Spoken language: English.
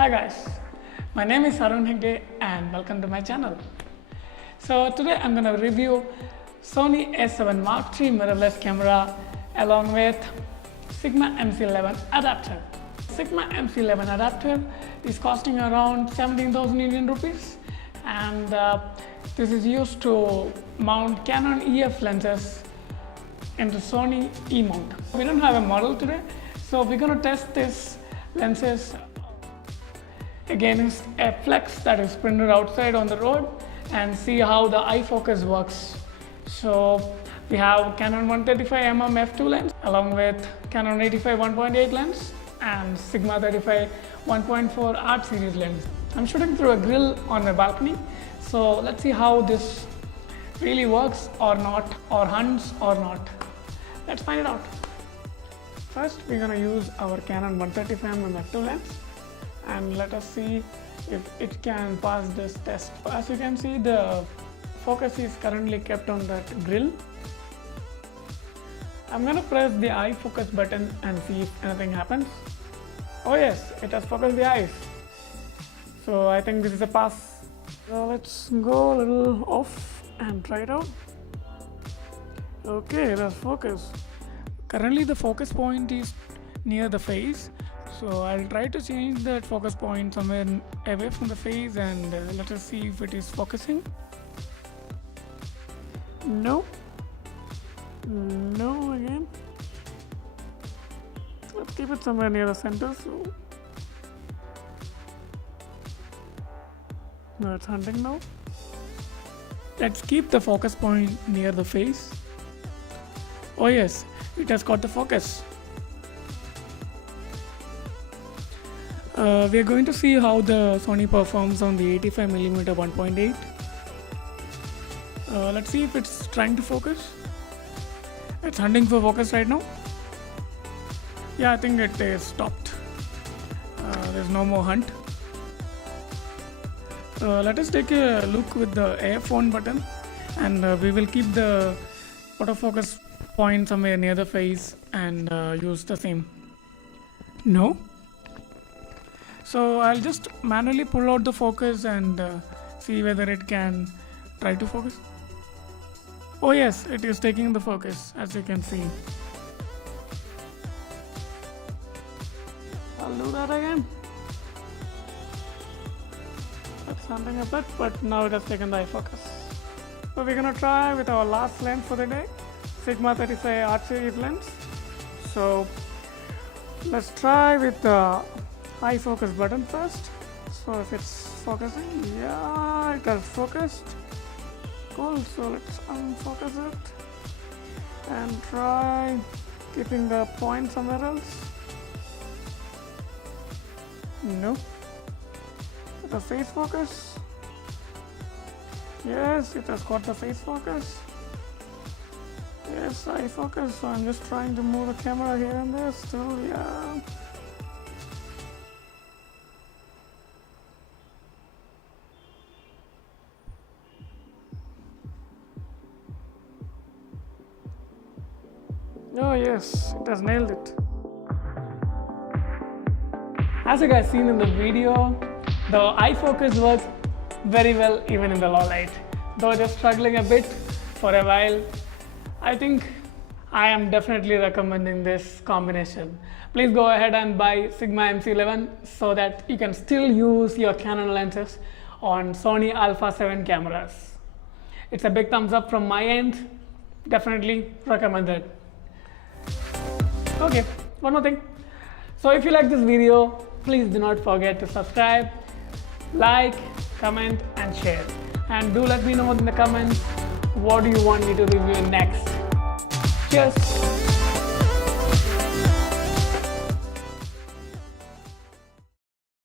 Hi guys, my name is Arun Hegde and welcome to my channel. So today I'm going to review Sony a7 Mark III mirrorless camera along with Sigma MC11 adapter. Sigma MC11 adapter is costing around 17,000 Indian rupees and this is used to mount Canon EF lenses into Sony E-mount. We don't have a model today, so we're going to test this lenses against a flex that is printed outside on the road and see how the eye focus works. So we have Canon 135mm f2 lens along with Canon 85 1.8 lens and Sigma 35 1.4 Art Series lens. I'm shooting through a grill on my balcony, so let's see how this really works or not, or hunts or not. Let's find it out. First we're going to use our Canon 135mm f2 lens and let us see if it can pass this test. As you can see, the focus is currently kept on that grill. I'm going to press the eye focus button and see if anything happens. Oh yes, it has focused the eyes. So I think this is a pass. So let's go a little off and try it out. Okay, that's focus. Currently the focus point is near the face. So I'll try to change that focus point somewhere away from the face and let us see if it is focusing. No. No again. Let's keep it somewhere near the center. So no, it's hunting now. Let's keep the focus point near the face. Oh yes, it has got the focus. We are going to see how the Sony performs on the 85mm 1.8. Let's see if it's trying to focus. It's hunting for focus right now. Yeah, I think it is stopped. There's no more hunt. Let us take a look with the F1 button and we will keep the autofocus point somewhere near the face and use the same. No. So I'll just manually pull out the focus and see whether it can try to focus. Oh yes, it is taking the focus, as you can see. I'll do that again. That's hunting a bit, but now it has taken the eye focus. So we're gonna try with our last lens for the day, Sigma 35 Art Series lens. So let's try with the eye focus button first. So if it's focusing, yeah, it has focused. Cool. So let's unfocus it and try keeping the point somewhere else. No. The face focus. Yes, it has got the face focus. Yes, eye focus. So I'm just trying to move the camera here and there. Still, yeah. Oh yes, it has nailed it. As you guys seen in the video, the eye focus works very well even in the low light. Though just struggling a bit for a while, I think I am definitely recommending this combination. Please go ahead and buy Sigma MC11 so that you can still use your Canon lenses on Sony Alpha 7 cameras. It's a big thumbs up from my end. Definitely recommended. Okay, one more thing. So if you like this video, please do not forget to subscribe, like, comment and share. And do let me know in the comments what do you want me to review next. Cheers!